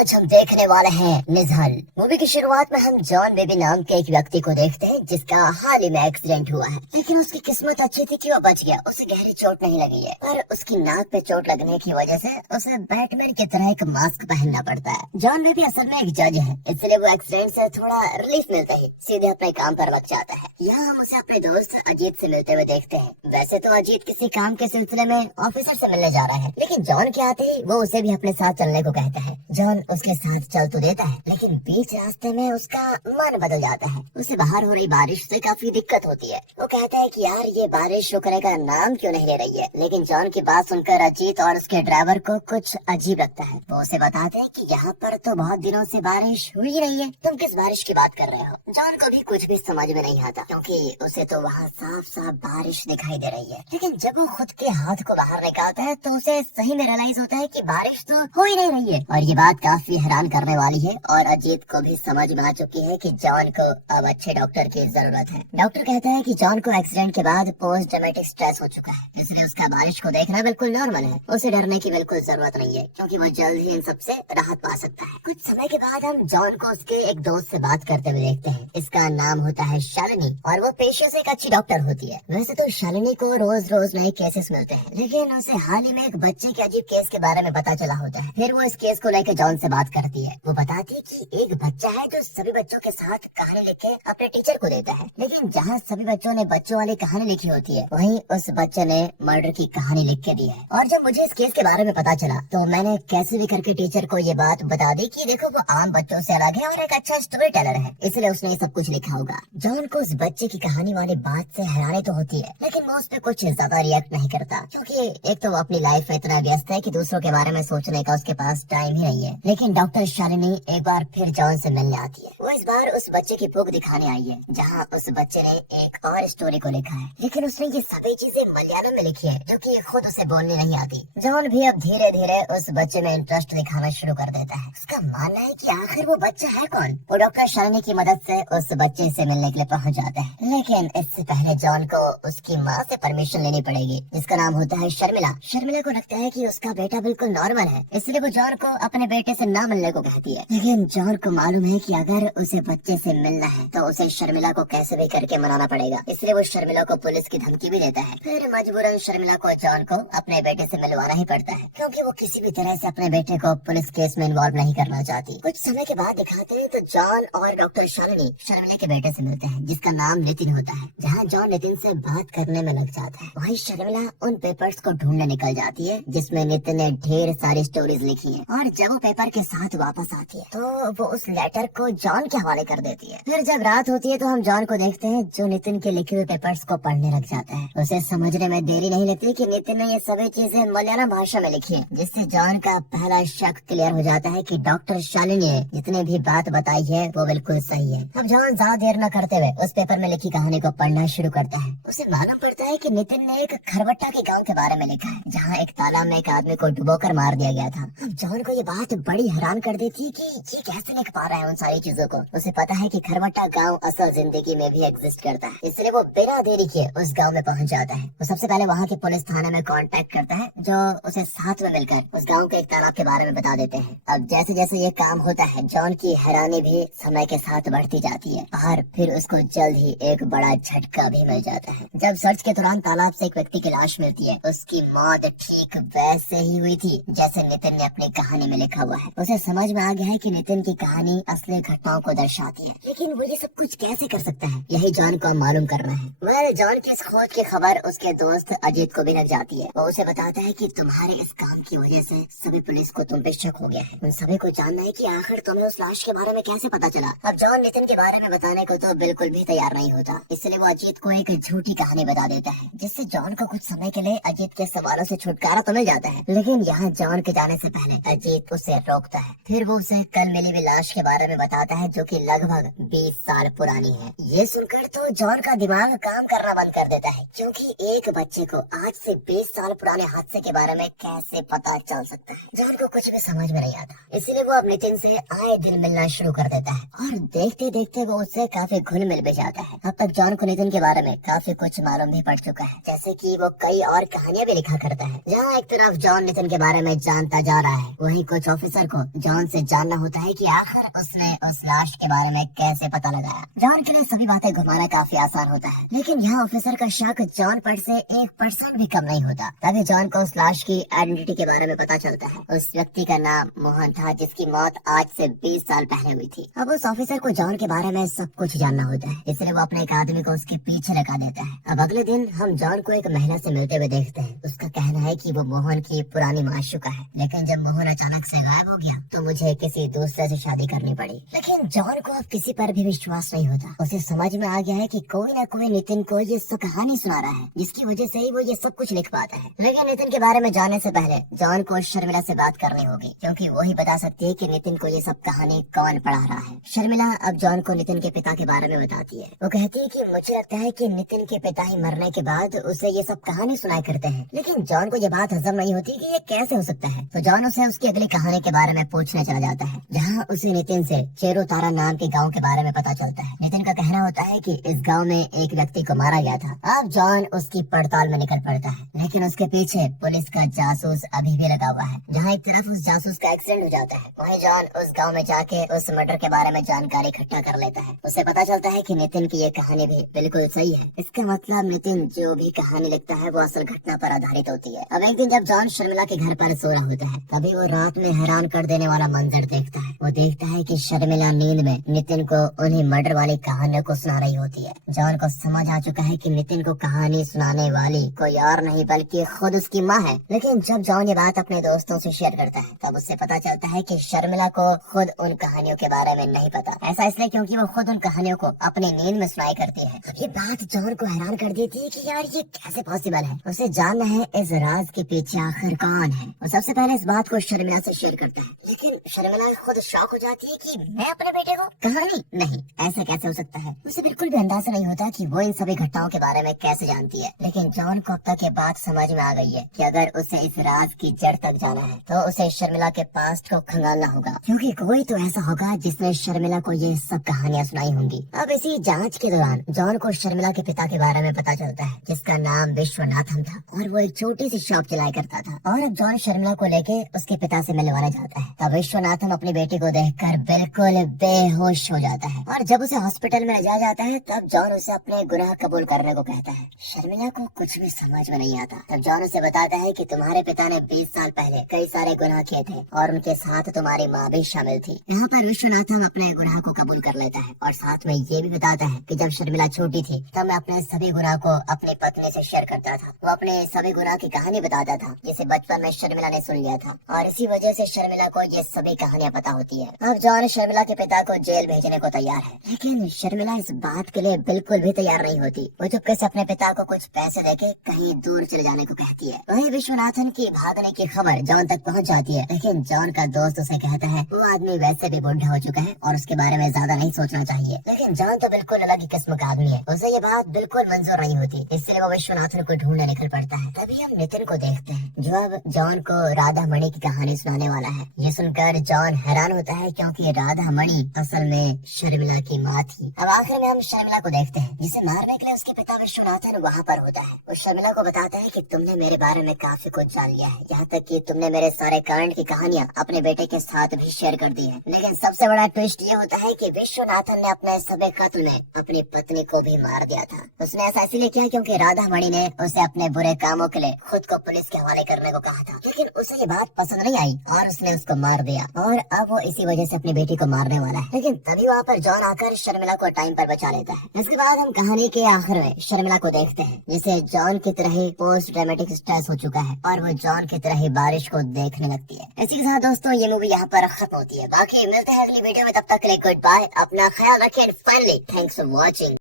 आज हम देखने वाले हैं निज़ल। मूवी की शुरुआत में हम जॉन बेबी नाम के एक व्यक्ति को देखते हैं जिसका हाल ही में एक्सीडेंट हुआ है, लेकिन उसकी किस्मत अच्छी थी कि वो बच गया। उसे गहरी चोट नहीं लगी है, पर उसकी नाक पे चोट लगने की वजह से उसे बैटमैन की तरह एक मास्क पहनना पड़ता है। जॉन बेबी असल में एक जज है, इसलिए वो एक्सीडेंट से थोड़ा रिलीफ मिलते ही सीधे अपने काम पर लग जाता है। यहाँ हम उसे अपने दोस्त अजीत से मिलते हुए देखते हैं। वैसे तो अजीत किसी काम के सिलसिले में ऑफिसर से मिलने जा रहा है, लेकिन जॉन के आते ही वो उसे भी अपने साथ चलने को कहता है। जॉन उसके साथ चल तो देता है, लेकिन बीच रास्ते में उसका मन बदल जाता है। उसे बाहर हो रही बारिश से काफी दिक्कत होती है। वो कहता है कि यार ये बारिश रुकने का नाम क्यों नहीं ले रही है, लेकिन जॉन की बात सुनकर अजीत और उसके ड्राइवर को कुछ अजीब लगता है। वो उसे बताते हैं कि यहाँ पर तो बहुत दिनों से बारिश हुई ही नहीं है, तुम किस बारिश की बात कर रहे हो। जॉन को भी कुछ भी समझ में नहीं आता, क्योंकि उसे तो वहाँ साफ साफ बारिश दिखाई दे रही है। लेकिन जब वो खुद के हाथ को बाहर निकालता है तो उसे सही में रियलाइज होता है कि बारिश तो हो ही नहीं रही है। और ये बात काफी हैरान करने वाली है और अजीत को भी समझ में आ चुकी है कि जॉन को अब अच्छे डॉक्टर की जरूरत है। डॉक्टर कहता है कि जॉन को एक्सीडेंट के बाद पोस्ट ट्रॉमेटिक स्ट्रेस हो चुका है, इसलिए उसका बारिश को देखना बिल्कुल नॉर्मल है। उसे डरने की बिल्कुल जरूरत नहीं है, क्योंकि वो जल्द ही इन सबसे राहत पा सकता है। कुछ समय के बाद हम जॉन को उसके एक दोस्त से बात करते हुए देखते हैं। इसका नाम होता है शालिनी और वो पेशे से एक अच्छी डॉक्टर होती है। वैसे तो शालिनी को रोज रोज नए केसेस मिलते हैं, लेकिन उसे हाल ही में एक बच्चे के अजीब केस के बारे में पता चला होता है। फिर वो इस केस को लेकर जॉन से बात करती है। वो बताती है कि एक बच्चा है जो सभी बच्चों के साथ कहानी लिख के अपने टीचर को देता है, लेकिन जहाँ सभी बच्चों ने बच्चों वाली कहानी लिखी होती है, वहीं उस बच्चे ने मर्डर की कहानी लिख के दी है। और जब मुझे इस केस के बारे में पता चला तो मैंने कैसे भी करके टीचर को ये बात बता दी कि देखो वो आम बच्चों से अलग है और एक अच्छा स्टोरी टेलर है, इसलिए उसने ये सब कुछ लिखा होगा। जॉन को उस बच्चे की कहानी वाली बात से हैरानी तो होती है, लेकिन वो उस पर कुछ ज्यादा रिएक्ट नहीं करता, क्योंकि एक तो वो अपनी लाइफ में इतना व्यस्त है कि दूसरों के बारे में सोचने का उसके पास टाइम ही नहीं है। लेकिन डॉक्टर शालिनी एक बार फिर जॉन से मिलने आती है। वो इस बार उस बच्चे की बुक दिखाने आई है, जहाँ उस बच्चे ने एक और स्टोरी को लिखा है, लेकिन उसने ये सभी चीजें मलयालम में लिखी है, जो कि खुद उसे बोलने नहीं आती। जॉन भी अब धीरे धीरे उस बच्चे में इंटरेस्ट दिखाना शुरू कर देता है। उसका मानना है कि आखिर वो बच्चा है कौन। वो डॉक्टर शालिनी की मदद से उस बच्चे से मिलने के लिए पहुँच जाता है, लेकिन इससे पहले जॉन को उसकी माँ से परमिशन लेनी पड़ेगी, जिसका नाम होता है शर्मिला। शर्मिला को लगता है कि उसका बेटा बिल्कुल नॉर्मल है, इसलिए वो जॉन को अपने बेटे से ना मिलने को कहती है। लेकिन जॉन को मालूम है कि अगर उसे बच्चे से मिलना है तो उसे शर्मिला को कैसे भी करके मनाना पड़ेगा, इसलिए वो शर्मिला को पुलिस की धमकी भी देता है। फिर मजबूरन शर्मिला को जॉन को अपने बेटे से मिलवाना ही पड़ता है, क्योंकि वो किसी भी तरह से अपने बेटे को पुलिस केस में इन्वॉल्व नहीं करना चाहती। कुछ समय के बाद दिखाते हैं तो जॉन और डॉक्टर शालिनी शर्मिला के बेटे से मिलते हैं, जिसका नाम नितिन होता है। जहाँ जॉन नितिन से बात करने में लग जाता है, वहीं शर्मिला उन पेपर्स को ढूंढने निकल जाती है जिसमें नितिन ने ढेर सारी स्टोरीज लिखी है। और जब वो पेपर के साथ वापस आती है तो वो उस लेटर को जॉन के हवाले कर देती है। फिर जब रात होती है तो हम जॉन को देखते हैं जो नितिन के लिखे हुए पेपर्स को पढ़ने लग जाता है। उसे समझने में देरी नहीं लगती कि नितिन ने ये सभी चीजें मलयालम भाषा में लिखी है, जिससे जॉन का पहला शक क्लियर हो जाता है कि डॉक्टर शालिनी ने जितने भी बात बताई है वो बिल्कुल सही है। अब जॉन ज्यादा देर न करते हुए उस पेपर में लिखी कहानी को पढ़ना शुरू करता है। उसे मालूम पड़ता है कि नितिन ने एक खरवट्टा के गाँव के बारे में लिखा है, जहाँ एक तालाब में एक आदमी को डुबोकर मार दिया गया था। अब जॉन को ये बात बड़ी हैरान कर देती है कि ये कैसे लिख पा रहा है उन सारी चीजों को। उसे पता है कि खरवट्टा गांव असल जिंदगी में भी एग्जिस्ट करता है, इसलिए वो बिना देरी किए उस गांव में पहुंच जाता है। वो सबसे पहले वहां के पुलिस थाने में कांटेक्ट करता है, जो उसे साथ में मिलकर उस गांव के एक तालाब के बारे में बता देते हैं। अब जैसे जैसे ये काम होता है, जॉन की हैरानी भी समय के साथ बढ़ती जाती है और फिर उसको जल्द ही एक बड़ा झटका भी मिल जाता है। जब सर्च के दौरान तालाब से एक व्यक्ति की लाश मिलती है, उसकी मौत ठीक वैसे ही हुई थी जैसे नितिन ने अपनी कहानी में लिखा हुआ है। उसे समझ में आ गया है कि नितिन की कहानी असली घटनाओं को दर्शाती है, लेकिन वो ये सब कुछ कैसे कर सकता है, यही जॉन को मालूम करना है। वह जॉन की इस खोज की खबर उसके दोस्त अजीत को भी लग जाती है। वो उसे बताता है कि तुम्हारे इस काम की वजह से सभी पुलिस को तुम पे शक हो गया है। उन सभी को जानना है कि आखिर तुम्हें उस लाश के बारे में कैसे पता चला। अब जॉन नितिन के बारे में बताने को तो बिल्कुल भी तैयार नहीं होता, इसलिए वो अजीत को एक झूठी कहानी बता देता है, जिससे जॉन को कुछ समय के लिए अजीत के सवालों से छुटकारा तो मिल जाता है। लेकिन यहाँ जॉन के जाने से पहले अजीत उसे रोकता है। फिर वो उसे कल मिली हुई लाश के बारे में बताता है, जो कि लगभग 20 साल पुरानी है। ये सुनकर तो जॉन का दिमाग काम करना बंद कर देता है, क्योंकि एक बच्चे को आज से 20 साल पुराने हादसे के बारे में कैसे पता चल सकता है। जॉन को कुछ भी समझ में नहीं आता, इसीलिए वो अब नितिन से आए दिन मिलना शुरू कर देता है और देखते देखते वो उससे काफी घुल मिल भी जाता है। अब तक जॉन को नितिन के बारे में काफी कुछ मालूम भी पड़ चुका है, जैसे कि वो कई और कहानियां भी लिखा करता है। जहाँ एक तरफ जॉन नितिन के बारे में जानता जा रहा है, वहीं कुछ ऑफिसर को जॉन से जानना होता है कि आखिर उसने उस लाश के बारे में कैसे पता लगाया। जॉन के लिए सभी बातें घुमाना काफी आसान होता है, लेकिन यहाँ ऑफिसर का शक जॉन पर से 1% भी कम नहीं होता। तभी जॉन को उस लाश की आइडेंटिटी के बारे में पता चलता है। उस व्यक्ति का नाम मोहन था, जिसकी मौत आज से 20 साल पहले हुई थी। अब उस ऑफिसर को जॉन के बारे में सब कुछ जानना होता है, इसलिए वो अपने एक आदमी को उसके पीछे लगा देता है। अब अगले दिन हम जॉन को एक महिला से मिलते हुए देखते हैं। उसका कहना है कि वो मोहन की पुरानी माशूका है, लेकिन जब मोहन अचानक से गायब हो गया तो मुझे किसी दूसरे से शादी करनी पड़ी। लेकिन जॉन को अब किसी पर भी विश्वास नहीं होता। उसे समझ में आ गया है कि कोई ना कोई नितिन को ये सब कहानी सुना रहा है, जिसकी वजह से ही वो ये सब कुछ लिख पाता है। लेकिन नितिन के बारे में जानने से पहले जॉन को शर्मिला से बात करनी होगी, क्योंकि वो ही बता सकती है कि नितिन को ये सब कहानी कौन पढ़ा रहा है। शर्मिला अब जॉन को नितिन के पिता के बारे में बताती है। वो कहती है कि मुझे लगता है कि नितिन के पिता ही मरने के बाद उसे ये सब कहानी सुनाया करते हैं। लेकिन जॉन को ये बात हजम नहीं होती कि ये कैसे हो सकता है। तो जॉन उसे उसकी अगली कहानी के बारे में पूछने चला जाता है, जहाँ उसे नितिन से चेरो तारा नाम के गाँव के बारे में पता चलता है। नितिन का कहना होता है कि इस गाँव में एक व्यक्ति को मारा गया था। अब जॉन उसकी पड़ताल में निकल पड़ता है, लेकिन उसके पीछे पुलिस का जासूस अभी भी लगा हुआ है। जहाँ एक तरफ उस जासूस का एक्सीडेंट हो जाता है, वहीं जॉन उस गांव में जाके उस मर्डर के बारे में जानकारी इकट्ठा कर लेता है। उसे पता चलता है कि नितिन की ये कहानी भी बिल्कुल सही है। इसका मतलब नितिन जो भी कहानी लिखता है वो असल घटना पर आधारित होती है। अब एक दिन जब जॉन शर्मिला के घर पर सो रहा होता है, तभी वो रात में हैरान कर देने वाला मंजर देखता है। वो देखता है कि शर्मिला नींद में नितिन को उन्हीं मर्डर वाली कहानियों को सुना रही होती है। जॉन को समझ आ चुका है कि नितिन को कहानी सुनाने वाली कोई और नहीं बल्कि खुद उसकी माँ है। लेकिन जब जॉन ये बात अपने दोस्तों से शेयर करता है, तब उससे पता चलता है कि शर्मिला को खुद उन कहानियों के बारे में नहीं पता। ऐसा इसलिए क्योंकि वो खुद उन कहानियों को अपनी नींद में सुनाई करती है। अब ये बात जॉन को हैरान कर देती है कि यार ये कैसे पॉसिबल है। उसे जानना है इस राज के पीछे आखिर कौन है। वो सबसे पहले इस बात को शर्मिला से शेयर करता है, लेकिन शर्मिला खुद शॉक हो जाती है कि मैं अपने बेटे को कहानी नहीं, ऐसा कैसे हो सकता है। उसे बिल्कुल भी अंदाजा नहीं होता कि वो इन सभी घटनाओं के बारे में कैसे जानती है। लेकिन जॉन को अब तक ये बात समझ में आ गई है कि अगर उसे इस राज की जड़ तक जाना है तो उसे शर्मिला के पास्ट को खंगालना होगा, क्योंकि कोई तो ऐसा होगा जिसने शर्मिला को ये सब कहानियां सुनाई होंगी। अब इसी जांच के दौरान जॉन को शर्मिला के पिता के बारे में पता चलता है, जिसका नाम विश्वनाथन था और वो एक छोटी सी शॉप चलाया करता था। और अब जॉन शर्मिला को लेके उसके पिता से मिलवाने जाता है। तब विश्वनाथन अपनी बेटी को देखकर बिल्कुल बेहोश हो जाता है और जब उसे हॉस्पिटल में ले जाया जाता है, तब जॉन उसे अपने गुनाह कबूल करने को कहता है। शर्मिला को कुछ भी समझ में नहीं आता। तब जॉन उसे बताता है कि तुम्हारे पिता ने 20 साल पहले कई सारे गुनाह किए थे और उनके साथ तुम्हारी माँ भी शामिल थी। यहाँ पर विश्वनाथन अपने गुनाह को कबूल कर लेता है और साथ में ये भी बताता है कि जब शर्मिला छोटी थी तब मैं अपने सभी गुनाह को अपनी पत्नी से शेयर करता था। वो अपने सभी गुनाह की कहानी बताता था, जिसे बचपन में शर्मिला ने सुन लिया था और इसी वजह से शर्मिला को ये सभी कहानियाँ पता होती है। अब जॉन शर्मिला के पिता को जेल भेजने को तैयार है, लेकिन शर्मिला इस बात के लिए बिल्कुल भी तैयार नहीं होती। वो चुपके से अपने पिता को कुछ पैसे देके कहीं दूर चले जाने को कहती है। वहीं विश्वनाथन की भागने की खबर जॉन तक पहुंच जाती है, लेकिन जॉन का दोस्त उसे कहता है वो आदमी वैसे भी बुढ़ा हो चुका है और उसके बारे में ज्यादा नहीं सोचना चाहिए। लेकिन जॉन तो बिल्कुल अलग ही किस्म का आदमी है, उसे ये बात बिल्कुल मंजूर नहीं होती, इसलिए वो विश्वनाथन को ढूंढने निकल पड़ता है। तभी हम नितिन को देखते हैं, जो अब जॉन को राधा मणि की कहानी सुनाने वाला है। ये सुनकर जॉन हैरान होता है, क्योंकि राधा मणि असल में शर्मिला की माँ थी। अब आखिर में हम शर्मिला को देखते हैं, जिसे मारने के लिए उसके पिता विश्वनाथन वहाँ पर होता है। वो शर्मिला को बताता है कि तुमने मेरे बारे में काफी कुछ जान लिया है, यहाँ तक कि तुमने मेरे सारे कांड की कहानियाँ अपने बेटे के साथ भी शेयर कर दी है। लेकिन सबसे बड़ा ट्विस्ट ये होता है कि विश्वनाथन ने अपने सभी कत्ल में अपनी पत्नी को भी मार दिया था। उसने ऐसा इसलिए किया क्योंकि राधा मणि ने उसे अपने बुरे कामों के लिए खुद को पुलिस के हवाले करने को कहा था, लेकिन उसे ये बात पसंद नहीं आई और उसने उसको मार दिया और अब वो इसी वजह से अपनी बेटी को मारने वाला है। लेकिन तभी वहाँ पर जॉन आकर शर्मिला को टाइम पर बचा लेता है। इसके बाद हम कहानी के आखिर में शर्मिला को देखते हैं, जिसे जॉन की तरह ही पोस्ट ड्रामेटिक स्ट्रेस हो चुका है और वो जॉन की तरह ही बारिश को देखने लगती है। इसी के साथ दोस्तों ये मूवी यहाँ पर खत्म होती है। बाकी मिलते हैं अगली वीडियो में, तब तक के लिए गुड बाय, अपना ख्याल रखें। Finally thanks for watching.